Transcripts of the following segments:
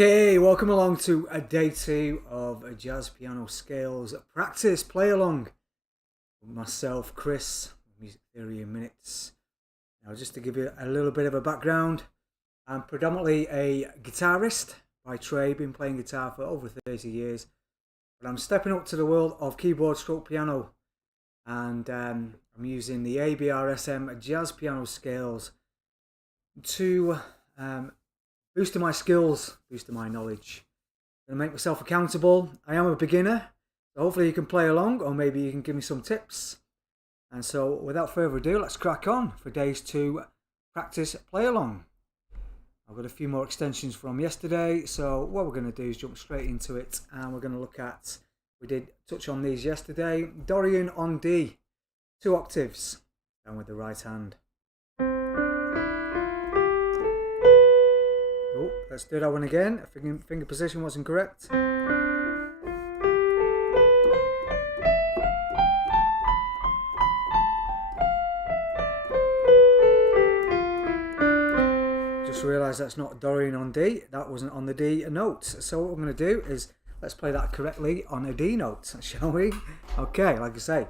Okay, welcome along to day 2 of a jazz piano scales practice play along with myself, Chris, Music Theory in Minutes. Now, just to give you a little bit of a background, I'm predominantly a guitarist by trade, been playing guitar for over 30 years, but I'm stepping up to the world of keyboard stroke piano, and I'm using the ABRSM jazz piano scales to boosting my skills, boosting my knowledge. I'm going to make myself accountable. I am a beginner, so hopefully you can play along, or maybe you can give me some tips. And so without further ado, let's crack on for days 2 practice play along. I've got a few more extensions from yesterday, so what we're going to do is jump straight into it, and we're going to look at, we did touch on these yesterday, Dorian on D, 2 octaves, down with the right hand. Oh, let's do that one again. Finger position wasn't correct. Just realised that's not Dorian on D. That wasn't on the D note. So what I'm going to do is let's play that correctly on a D note, shall we? Okay, like I say,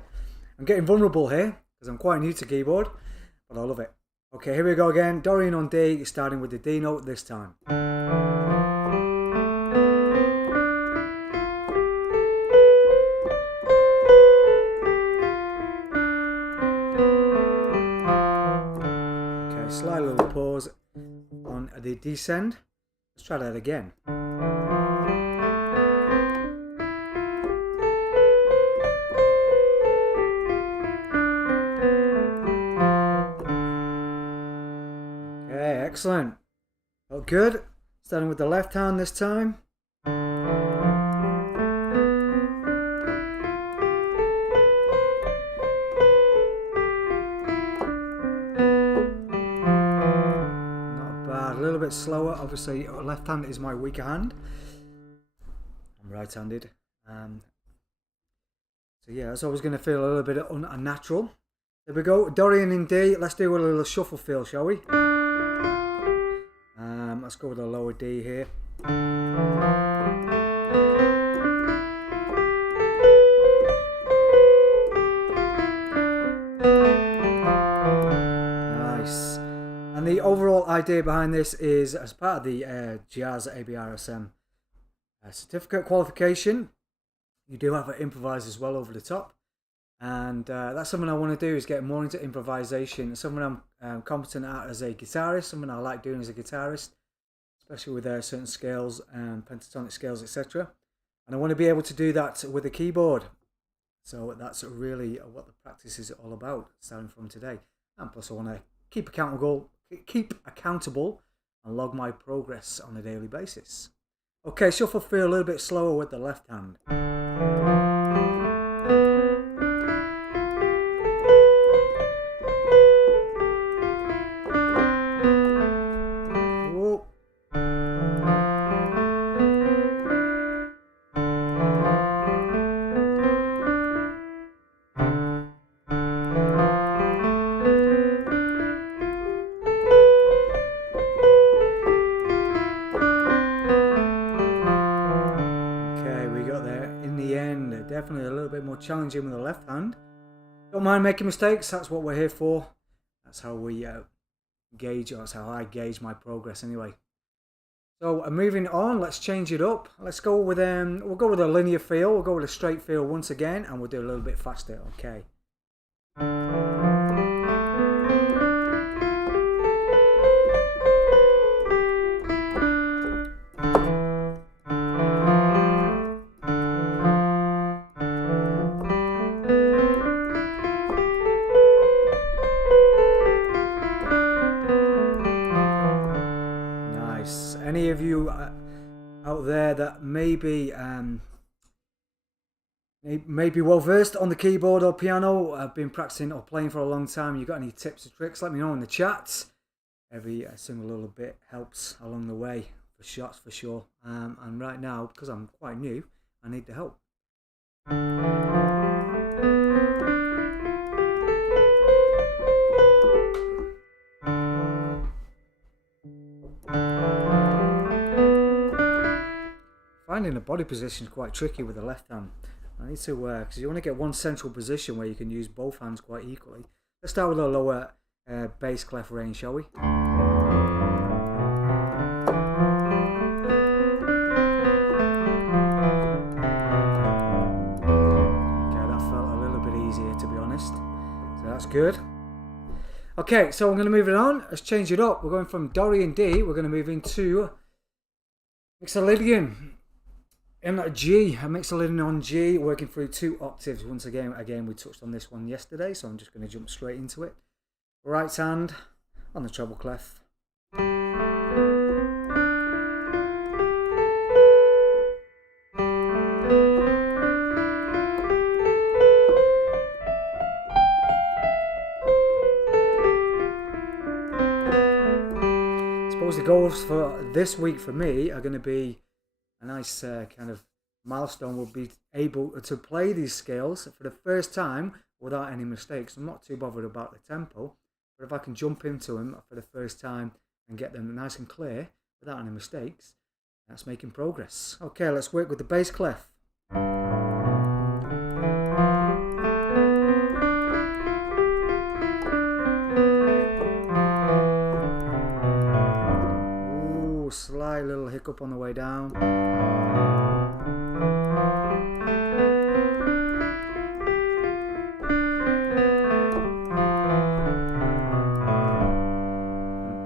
I'm getting vulnerable here because I'm quite new to keyboard, but I love it. Okay, here we go again. Dorian on D, starting with the D note this time. Okay, slight little pause on the descend. Let's try that again. Excellent. Oh, good. Starting with the left hand this time. Not bad. A little bit slower. Obviously, left hand is my weaker hand. I'm right-handed. So yeah, it's always going to feel a little bit unnatural. There we go. Dorian in D. Let's do a little shuffle feel, shall we? Let's go with a lower D here. Nice. And the overall idea behind this is, as part of the Jazz ABRSM certificate qualification, you do have an improvise as well over the top. And that's something I want to do, is get more into improvisation. It's something I'm competent at as a guitarist, something I like doing as a guitarist, especially with certain scales and pentatonic scales, etc. And I want to be able to do that with a keyboard. So that's really what the practice is all about, starting from today. And plus I want to keep accountable and log my progress on a daily basis. Okay, shuffle feel a little bit slower with the left hand. Definitely a little bit more challenging with the left hand. Don't mind making mistakes, that's what we're here for. That's how we gauge, or that's how I gauge my progress anyway. So moving on, let's change it up. Let's go with we'll go with a linear feel, we'll go with a straight feel once again, and we'll do a little bit faster, okay. Any of you out there that maybe well versed on the keyboard or piano, have been practicing or playing for a long time, you got any tips or tricks, let me know in the chat. Every single little bit helps along the way, for sure. And right now, because I'm quite new, I need the help. finding the body position is quite tricky with the left hand. I need to, because you want to get one central position where you can use both hands quite equally. Let's start with a lower bass clef range, shall we? That's good. Okay, so I'm going to move it on. Let's change it up. We're going from Dorian D. We're going to move into Mixolydian in G. A Mixolydian on G, working through 2 octaves. Once again, we touched on this one yesterday, so I'm just going to jump straight into it. Right hand on the treble clef. The goals for this week for me are going to be a nice kind of milestone. Will be able to play these scales for the first time without any mistakes. I'm not too bothered about the tempo, but if I can jump into them for the first time and get them nice and clear without any mistakes, that's making progress. Okay, let's work with the bass clef. Slight little hiccup on the way down.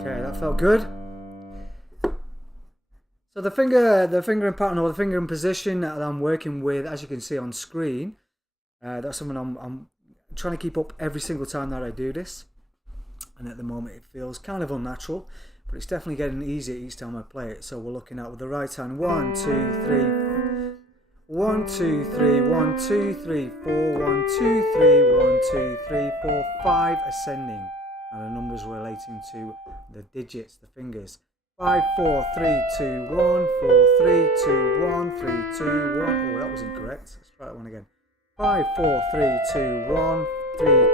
Okay, that felt good. So the fingering pattern or the fingering position that I'm working with, as you can see on screen, that's something I'm trying to keep up every single time that I do this. And at the moment it feels kind of unnatural. But it's definitely getting easier each time I play it. So we're looking at with the right hand 1, 2, 3, 1, 2, 3, 1, 2, 3, 4, 1, 2, 3, 1, 2, 3, 4, 5 ascending. And the numbers relating to the digits, the fingers. 5, 4, 3, 2, 1, 4, 3, 2, 1, 3, 2, 1. Oh, that wasn't correct. Let's try that one again. 5, 4, 3, 2, 1, 3.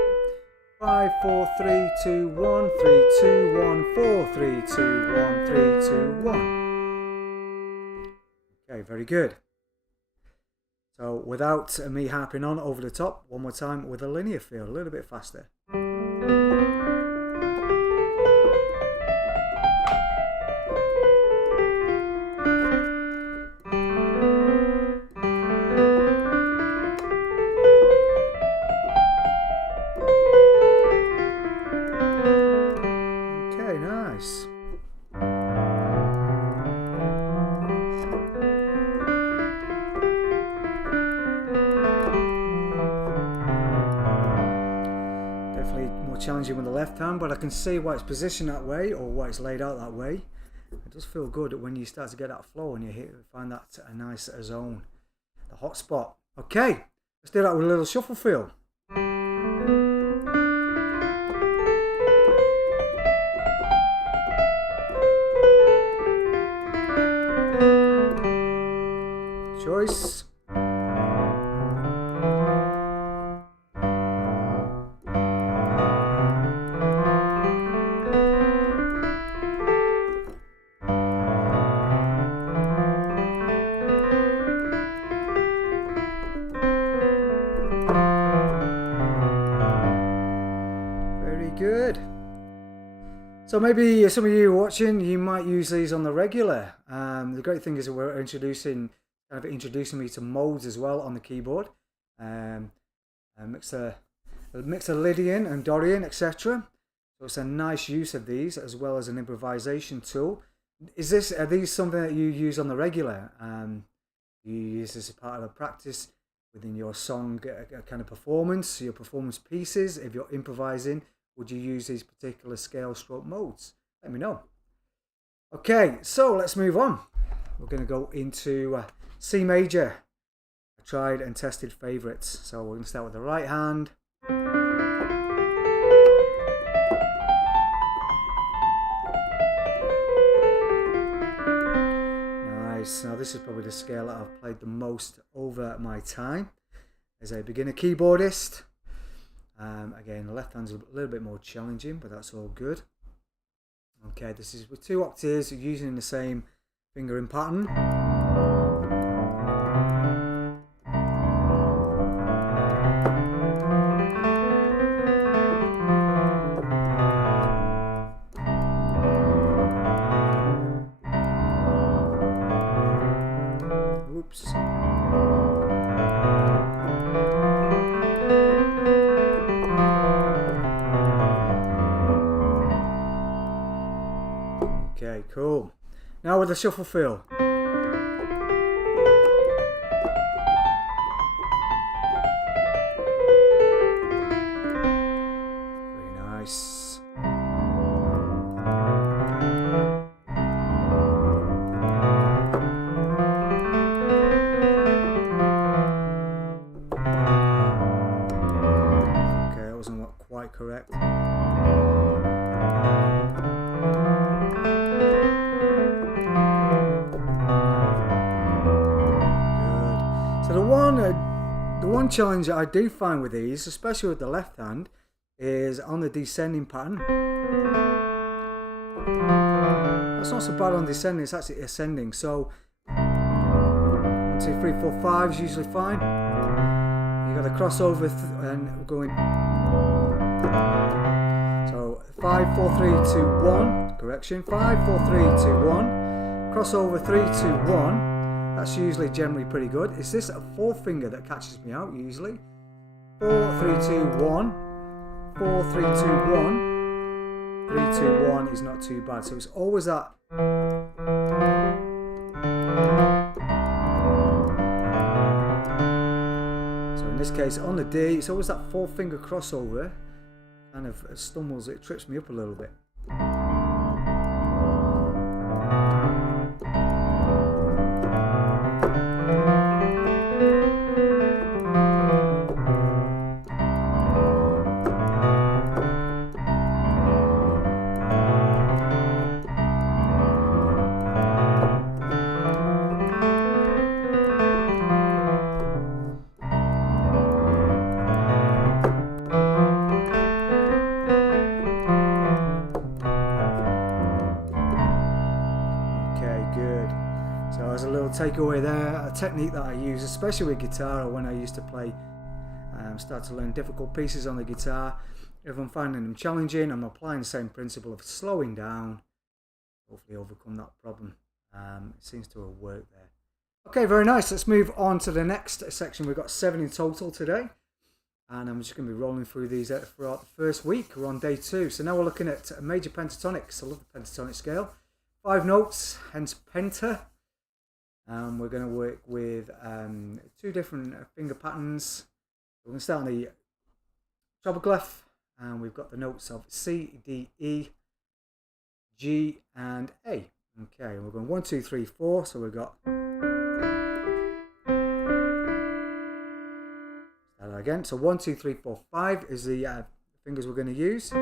5, 4, 3, 2, 1, 3, 2, 1, 4, 3, 2, 1, 3, 2, 1. Okay, very good. So without me harping on over the top, one more time with a linear feel, a little bit faster. Challenging with the left hand, but I can see why it's positioned that way or why it's laid out that way. It does feel good when you start to get that flow and you find that a nice zone, the hot spot. Okay, let's do that with a little shuffle feel. Choice. Good. So maybe some of you watching, you might use these on the regular. The great thing is that we're introducing me to modes as well on the keyboard. Mixolydian and Dorian, etc. So it's a nice use of these as well as an improvisation tool. Are these something that you use on the regular? You use this as part of a practice within your song kind of performance, your performance pieces. If you're improvising, would you use these particular scale stroke modes? Let me know. Okay, so let's move on. We're going to go into C major, a tried and tested favourites. So we're going to start with the right hand. Nice. Now this is probably the scale that I've played the most over my time as a beginner keyboardist. Again, the left hand's a little bit more challenging, but that's all good. Okay, this is with 2 octaves, using the same fingering pattern. cool. Now with the shuffle feel. Very nice. Okay, that wasn't quite correct. The one challenge that I do find with these, especially with the left hand, is on the descending pattern. That's not so bad on descending, it's actually ascending. So 1, 2, 3, 4, 5 is usually fine. You got to cross over and we're going. So 5, 4, 3, 2, 1. Correction. 5, 4, 3, 2, 1. Cross over 3, 2, 1. That's usually generally pretty good. It's this fourth finger that catches me out usually. 4, 3, 2, 1. 4, 3, 2, 1. 3, 2, 1 is not too bad. So it's always that. So in this case, on the D, it's always that fourth finger crossover. Kind of stumbles, it trips me up a little bit. Takeaway there, a technique that I use especially with guitar, or when I used to play, start to learn difficult pieces on the guitar. If I'm finding them challenging, I'm applying the same principle of slowing down, hopefully overcome that problem. It seems to have worked there. Okay, very nice. Let's move on to the next section. We've got 7 in total today, and I'm just going to be rolling through these throughout the first week. We're on day 2, so now we're looking at major pentatonics. I love the pentatonic scale. 5 notes, hence penta. We're going to work with 2 different finger patterns. We're going to start on the treble clef, and we've got the notes of C, D, E, G, and A. Okay, and we're going 1, 2, 3, 4. So we've got. Start that again. So 1, 2, 3, 4, 5 is the fingers we're going to use.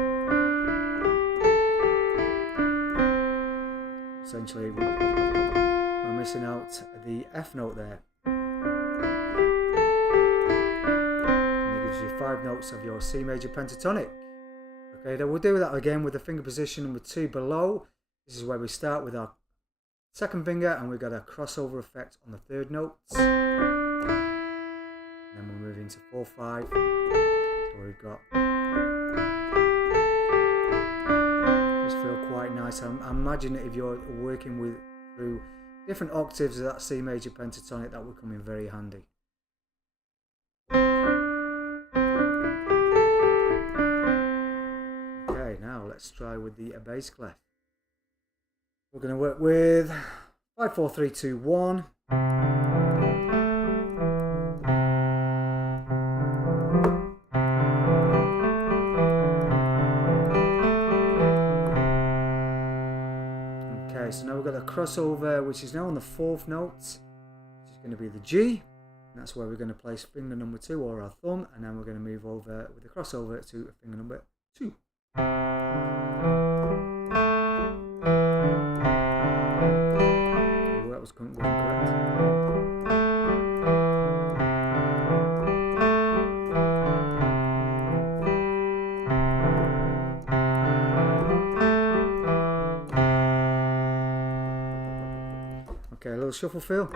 Essentially, we're missing out the F note there. And it gives you 5 notes of your C major pentatonic. Okay, then we'll do that again with the finger position number 2 below. This is where we start with our second finger, and we've got a crossover effect on the 3rd notes. And then we'll move into 4, 5. So we've got. Just feel quite nice. I imagine that if you're working through different octaves of that C major pentatonic, that would come in very handy. Okay, now let's try with the bass clef. We're going to work with 5, 4, 3, 2, 1. So now we've got a crossover, which is now on the 4th note, which is going to be the G, and that's where we're going to place finger number 2 or our thumb, and then we're going to move over with the crossover to finger number 2. Oh, that wasn't correct. Okay, a little shuffle feel.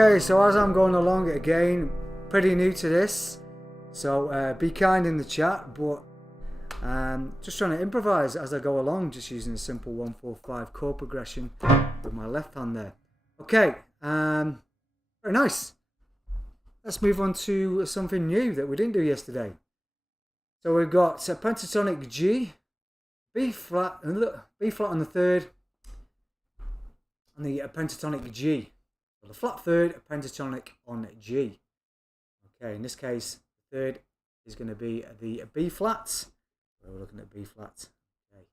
Okay, so as I'm going along, again, pretty new to this, so be kind in the chat, but just trying to improvise as I go along, just using a simple 1-4-5 chord progression with my left hand there. Okay, very nice. Let's move on to something new that we didn't do yesterday. So we've got a pentatonic G, B flat on the third, and the pentatonic G. So the flat third, pentatonic on G. Okay, in this case, the third is going to be the B flat. We're looking at B flat. Okay.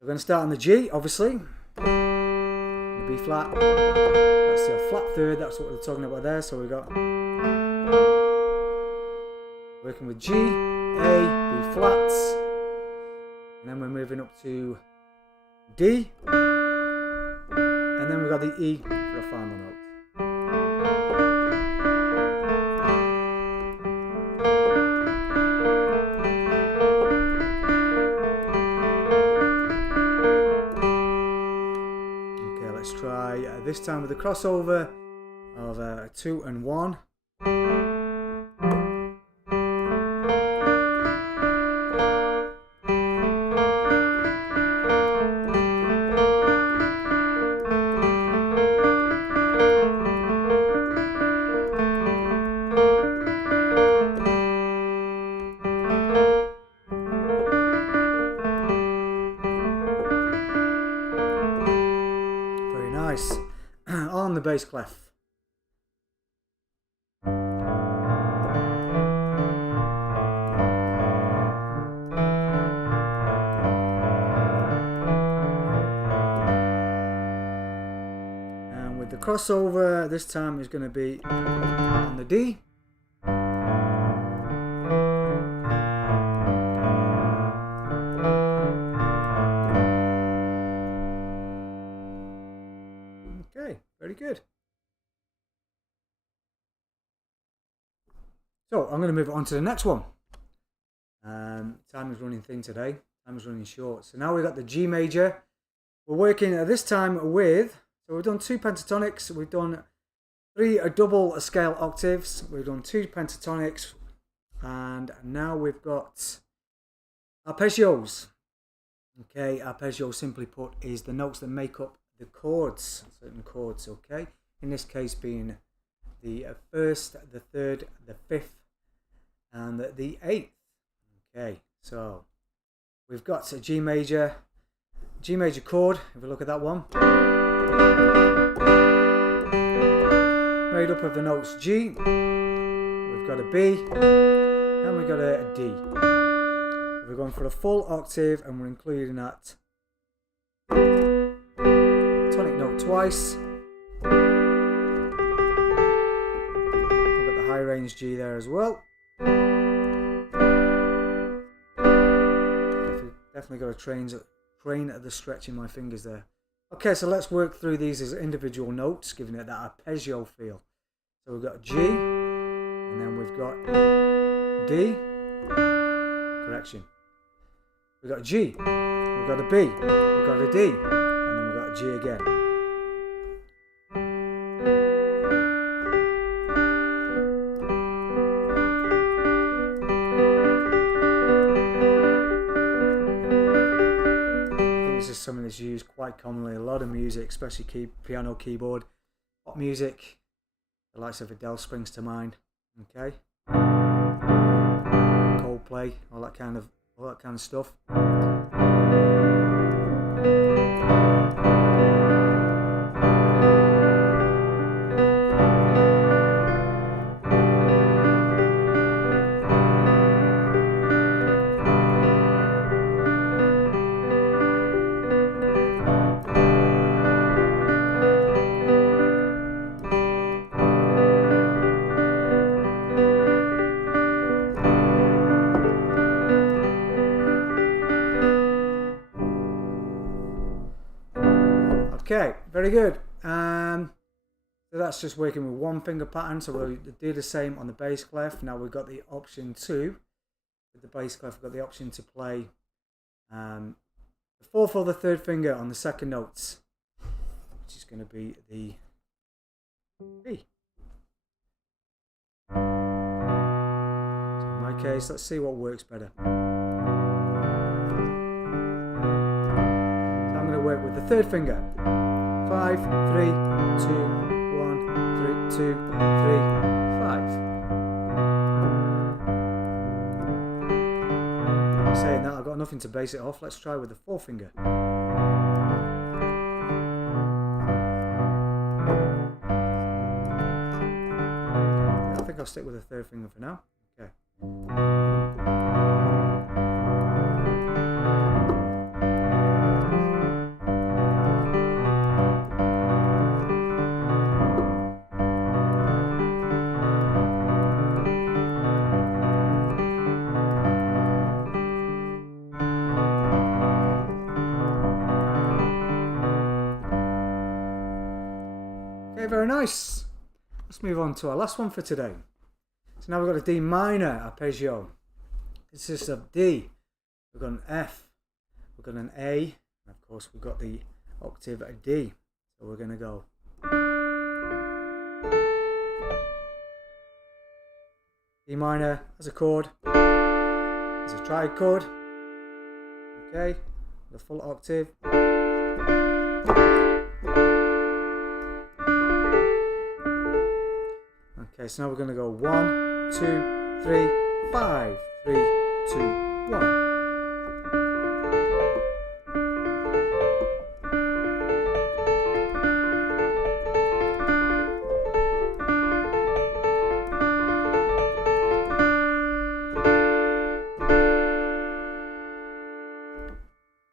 We're going to start on the G, obviously. The B flat. That's the flat third. That's what we're talking about there. So we've got working with G, A, B flat, and then we're moving up to D, and then we've got the E for a final note. Okay, let's try this time with the crossover of 2 and 1. Nice. On the bass clef. And with the crossover, this time is going to be on the D. Very good. So I'm going to move on to the next one. Time is running thin today. Time is running short. So now we've got the G major. We're working at this time with, so we've done 2 pentatonics. We've done 3 double scale octaves. We've done 2 pentatonics. And now we've got arpeggios. Okay, arpeggio, simply put, is the notes that make up the chords, certain chords, okay? In this case being the first, the third, the fifth, and the eighth. Okay, so we've got a G major chord, if we look at that one. Made up of the notes G, we've got a B, and we've got a D. We're going for a full octave, and we're including that tonic note twice. We've got the high range G there as well. Definitely got to train the stretch in my fingers there. Okay, so let's work through these as individual notes, giving it that arpeggio feel. So we've got G, and then we've got D. Correction. We've got G, we've got a B, we've got a D, and then we've got a G again. I think this is something that's used quite commonly in a lot of music, especially piano, keyboard, pop music. The likes of Adele springs to mind. Okay, Coldplay, all that kind of stuff. Okay, very good. So that's just working with one finger pattern. So we'll do the same on the bass clef. Now we've got the option to, with the bass clef, we've got the option to play the fourth or the third finger on the second notes, which is going to be the B. So in my case, let's see what works better. So I'm going to work with the third finger. 5, 3, 2, 1, 3, 2, 3, 5. Saying that, I've got nothing to base it off. Let's try with the forefinger. I think I'll stick with the third finger for now. Okay. Very nice. Let's move on to our last one for today. So now we've got a D minor arpeggio. This is a D. We've got an F. We've got an A. And of course we've got the octave at D. So we're going to go. D minor as a chord. As a triad chord. Okay. The full octave. Okay, so now we're going to go 1, 2, 3, 5, 3, 2, 1.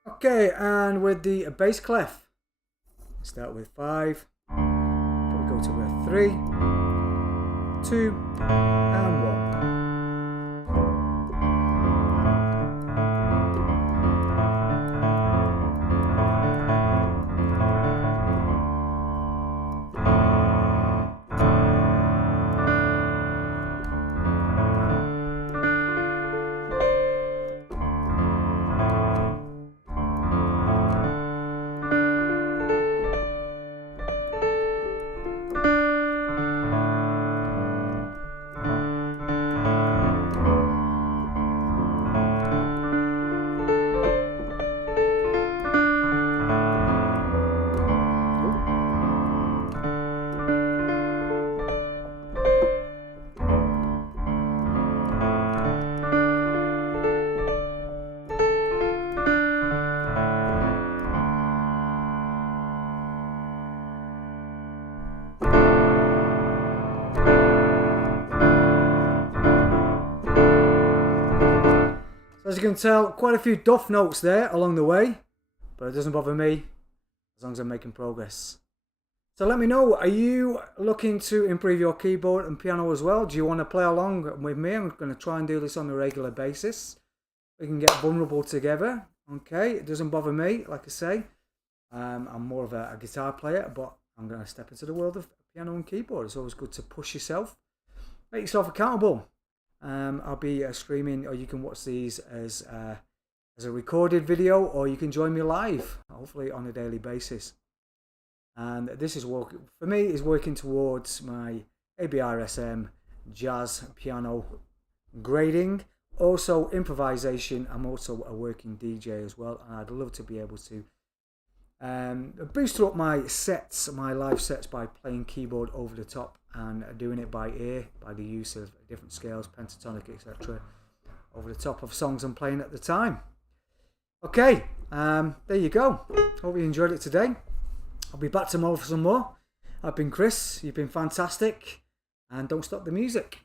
Okay, and with the bass clef, start with 5, we'll go to a 3, 2 and 1. As you can tell, quite a few duff notes there along the way, but it doesn't bother me as long as I'm making progress. So let me know, are you looking to improve your keyboard and piano as well? Do you want to play along with me? I'm going to try and do this on a regular basis. We can get vulnerable together. Okay, it doesn't bother me, like I say. I'm more of a guitar player, but I'm going to step into the world of piano and keyboard. It's always good to push yourself. Make yourself accountable. I'll be streaming, or you can watch these as a recorded video, or you can join me live, hopefully on a daily basis. And this is work for me, is working towards my ABRSM jazz piano grading, also improvisation. I'm also a working DJ as well, and I'd love to be able to boost up my sets, my live sets, by playing keyboard over the top and doing it by ear, by the use of different scales, pentatonic, etc., over the top of songs I'm playing at the time. Okay, there you go. Hope you enjoyed it today. I'll be back tomorrow for some more. I've been Chris, you've been fantastic, and don't stop the music.